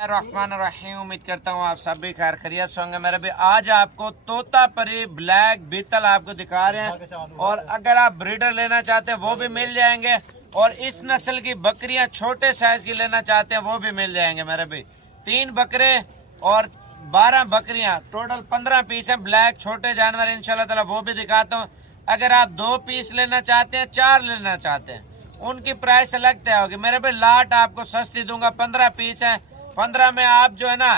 रहमान रहीम। उम्मीद करता हूँ आप सब भी खैर खैरियत से होंगे। मेरे भी आज आपको तोता परी ब्लैक बीतल आपको दिखा रहे हैं, और अगर आप ब्रीडर लेना चाहते हैं वो भी मिल जाएंगे, और इस नस्ल की बकरियां छोटे साइज की लेना चाहते हैं वो भी मिल जाएंगे। मेरे भी 3 बकरे और 12 बकरियां, टोटल 15 पीस हैं ब्लैक छोटे जानवर। इंशाल्लाह ताला वो भी दिखाता हूँ। अगर आप 2 पीस लेना चाहते हैं, 4 लेना चाहते हैं, उनकी प्राइस अलग तय होगी। मेरे भी लाट आपको सस्ती दूंगा। 15 पीस है, 15 में आप जो है ना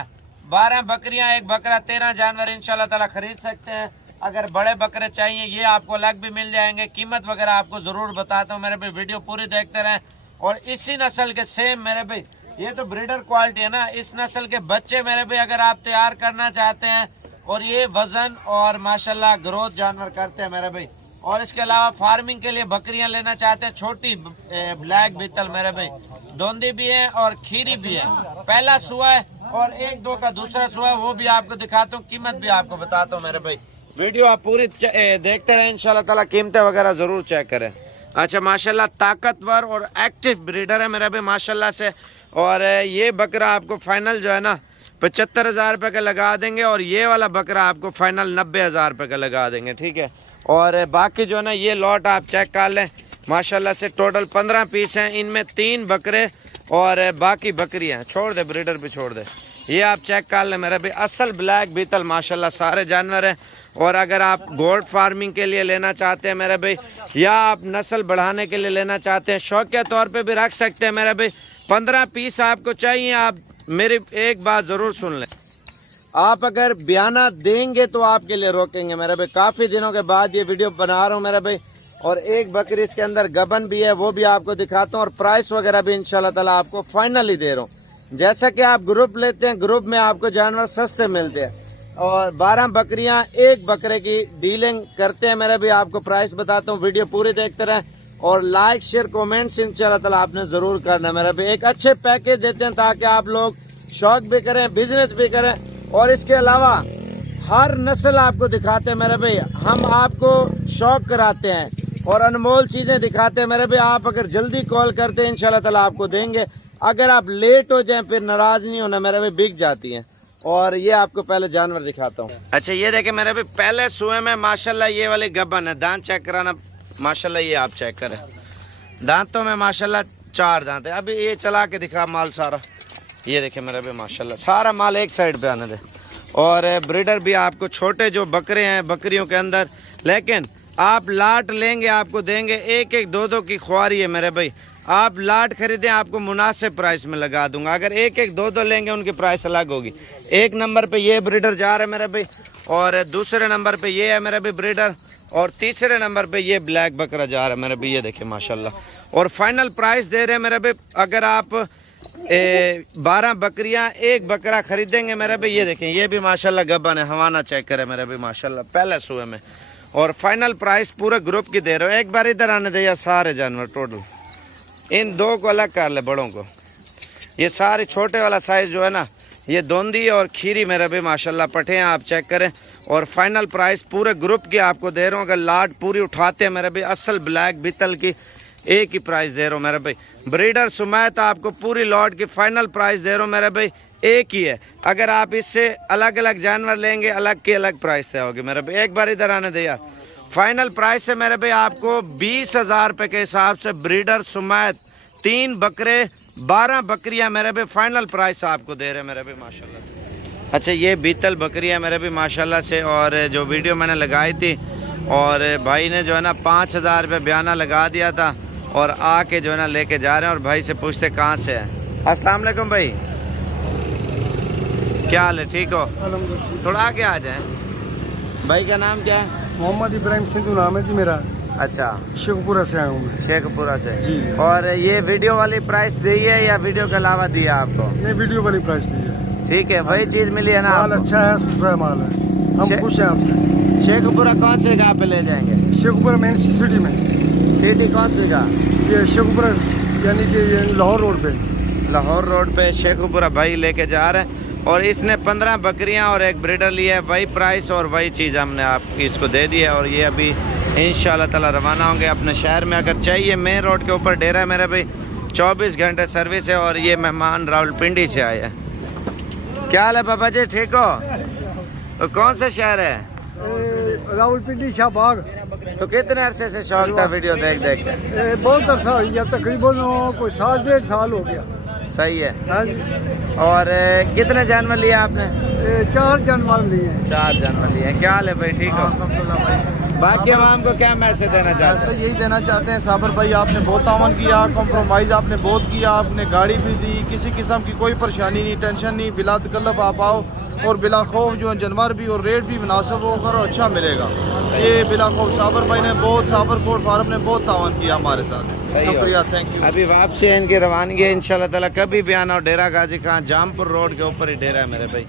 12 बकरियां, 1 बकरा, 13 जानवर इंशाल्लाह ताला खरीद सकते हैं। अगर बड़े बकरे चाहिए ये आपको अलग भी मिल जाएंगे। कीमत वगैरह आपको जरूर बताता हूँ। मेरे भाई वीडियो पूरी देखते रहें। और इसी नस्ल के सेम मेरे भाई, ये तो ब्रीडर क्वालिटी है ना, इस नस्ल के बच्चे मेरे भाई अगर आप तैयार करना चाहते हैं, और ये वजन और माशाल्लाह ग्रोथ जानवर करते हैं मेरे भाई। और इसके अलावा फार्मिंग के लिए बकरियां लेना चाहते हैं, छोटी ब्लैक बीतल मेरे भाई, दोंदी भी है और खीरी भी है। पहला सुआ है और 1-2 का दूसरा सुआ है, वो भी आपको दिखाता हूँ, कीमत भी आपको बताता हूँ मेरे भाई। वीडियो आप पूरी देखते रहे इंशाल्लाह ताला, कीमतें वगैरह जरूर चेक करें। अच्छा माशाल्लाह ताकतवर और एक्टिव ब्रीडर है मेरा भाई माशाल्लाह से। और ये बकरा आपको फाइनल जो है ना 75,000 रुपये का लगा देंगे, और ये वाला बकरा आपको फाइनल 90,000 रुपये का लगा देंगे, ठीक है। और बाकी जो है ना ये लॉट आप चेक कर लें माशाल्लाह से। टोटल 15 पीस हैं, इनमें 3 बकरे और बाकी बकरियां। छोड़ दे ब्रीडर भी छोड़ दे। ये आप चेक कर लें मेरा भाई, असल ब्लैक बीतल माशाल्लाह सारे जानवर हैं। और अगर आप गोल्ड फार्मिंग के लिए लेना चाहते हैं मेरे भाई, या आप नस्ल बढ़ाने के लिए लेना चाहते हैं, शौकिया तौर पे भी रख सकते हैं मेरे भाई। 15 पीस आपको चाहिए। आप मेरी एक बात ज़रूर सुन लें, आप अगर बयाना देंगे तो आपके लिए रोकेंगे मेरे भाई। काफ़ी दिनों के बाद ये वीडियो बना रहा हूँ मेरे भाई। और एक बकरी इसके अंदर गबन भी है, वो भी आपको दिखाता हूँ। और प्राइस वगैरह भी इंशाल्लाह ताला आपको फाइनल ही दे रहा हूँ। जैसा कि आप ग्रुप लेते हैं, ग्रुप में आपको जानवर सस्ते मिलते हैं। और 12 बकरियां 1 बकरे की डीलिंग करते हैं मेरे भी। आपको प्राइस बताता हूँ, वीडियो पूरी देखते रहें। और लाइक शेयर कमेंट्स इंशाल्लाह ताला आपने ज़रूर करना है मेरे भी। एक अच्छे पैकेज देते हैं ताकि आप लोग शौक भी करें, बिजनेस भी करें। और इसके अलावा हर नस्ल आपको दिखाते हैं मेरे भाई। हम आपको शौक कराते हैं और अनमोल चीज़ें दिखाते हैं मेरे भाई। आप अगर जल्दी कॉल करते हैं इंशाल्लाह ताला आपको देंगे। अगर आप लेट हो जाएं फिर नाराज़ नहीं होना मेरे भाई, बिक जाती हैं। और ये आपको पहले जानवर दिखाता हूँ। अच्छा ये देखें मेरे भाई, पहले सुए में माशाल्लाह ये वाली गबन है। दांत चेक कराना माशाल्लाह, ये आप चेक करें। दांतों में माशाल्लाह 4 दांत है। अभी ये चला के दिखा माल सारा, ये देखें मेरे भाई माशाल्लाह सारा माल एक साइड पे आने दे। और ब्रीडर भी आपको छोटे जो बकरे हैं बकरियों के अंदर, लेकिन आप लाट लेंगे आपको देंगे 1-1, 2-2 की ख्वारी है मेरे भाई। आप लाट खरीदें आपको मुनासिब प्राइस में लगा दूंगा। अगर 1-1, 2-2 लेंगे उनकी प्राइस अलग होगी। 1 नंबर पे ये ब्रीडर जा रहा है मेरे भाई, और दूसरे नंबर पे ये है मेरे भाई ब्रीडर, और तीसरे नंबर पे ये ब्लैक बकरा जा रहा है मेरे भाई। ये देखें माशाल्लाह। और फाइनल प्राइस दे रहे हैं मेरे भाई, अगर आप 12 बकरियां 1 बकरा खरीदेंगे मेरे भाई। ये देखें ये भी माशाल्लाह गबन है, हवाना चेक करें मेरे भाई माशाल्लाह पहले सुए में। और फाइनल प्राइस पूरे ग्रुप की दे रहे हो। एक बार इधर आने दे यार, सारे जानवर टोटल इन 2 को अलग कर ले, बड़ों को। ये सारे छोटे वाला साइज जो है ना, ये दोंदी और खीरी मेरे भाई माशाल्लाह पठे हैं, आप चेक करें। और फाइनल प्राइस पूरे ग्रुप की आपको दे रहा हूँ। अगर लाट पूरी उठाते हैं मेरे भाई असल ब्लैक बीतल की, एक ही प्राइस दे रहा हूँ मेरे भाई। ब्रीडर सुमैत आपको पूरी लॉट की फाइनल प्राइस दे रहा हूँ मेरे भाई, एक ही है। अगर आप इससे अलग अलग जानवर लेंगे अलग की अलग प्राइस है होगी मेरे भाई। एक बार इधर आने दे यार। फाइनल प्राइस है मेरे भाई आपको 20,000 रुपये के हिसाब से ब्रीडर सुमैत 3 बकरे 12 बकरियाँ मेरे भाई फाइनल प्राइस आपको दे रहे हैं मेरे भाई माशाल्लाह से। अच्छा ये बीतल बकरियाँ मेरे भाई माशाल्लाह से। और जो वीडियो मैंने लगाई थी, और भाई ने जो है ना 5,000 रुपये बयाना लगा दिया था, और आके जो है ना लेके जा रहे हैं। और भाई से पूछते कहाँ से है। अस्सलाम वालेकुम भाई, क्या हाल है, ठीक हो? थोड़ा आगे आ जाए। भाई का नाम क्या है? मोहम्मद इब्राहिम सिंधु नाम है जी मेरा। अच्छा शेखपुरा से आया हूँ मैं। शेखपुरा से जी। और ये वीडियो वाली प्राइस दी है या वीडियो के अलावा दिया आपको? नहीं, वीडियो वाली प्राइस दी है। ठीक है, वही चीज़ मिली है ना? माल अच्छा है, सुथरा माल है, हम खुश हैं आपसे। शेखपुरा कौन से जगह पे ले जाएंगे? शेखपुरा मेन सिटी में। सिटी कौन सी जगह? ये शेखपुरा यानी कि लाहौर रोड पे। लाहौर रोड पे शेखपुरा भाई लेके जा रहे हैं। और इसने 15 बकरियां और 1 ब्रीडर लिया है। वही प्राइस और वही चीज़ हमने आपको इसको दे दी है। और ये अभी इंशाल्लाह ताला रवाना होंगे अपने शहर में। अगर चाहिए मेन रोड के ऊपर डेरा है मेरा भाई, 24 घंटे सर्विस है। और ये मेहमान रावलपिंडी से आए हैं। क्या हाल है पापा जी, ठीक हो? तो कौन सा शहर है? रावलपिंडी शाहबाग। तो कितने अरसे से शौक था वीडियो देख देख के? बहुत अरसा हो गया, तकरीबन कोई 1.5 साल हो गया। सही है। हाँ जी। और कितने जानवर लिए आपने? 4 जानवर लिए। 4 जानवर लिए। क्या हाल है भाई, ठीक हो? बाकी आवाम को क्या मैसेज देना चाहते हैं? यही देना चाहते हैं साबर भाई, आपने बहुत तावन किया, कॉम्प्रोमाइज़ आपने बहुत किया, आपने गाड़ी भी दी, किसी किस्म की कोई परेशानी नहीं, टेंशन नहीं, बिला तकल्लफ आप आओ और बिला खौफ जो जानवर भी और रेट भी मुनासिब होकर और अच्छा मिलेगा। ये बिला खौफ साबर भाई ने बहुत, साबर कोट फार्म ने बहुत तावन किया हमारे साथ। शुक्रिया, थैंक यू। अभी वापसी है इनकी रवानगी है इंशाल्लाह ताला। कभी भी आना हो डेरा गाजी खां जामपुर रोड के ऊपर ही डेरा है मेरे भाई।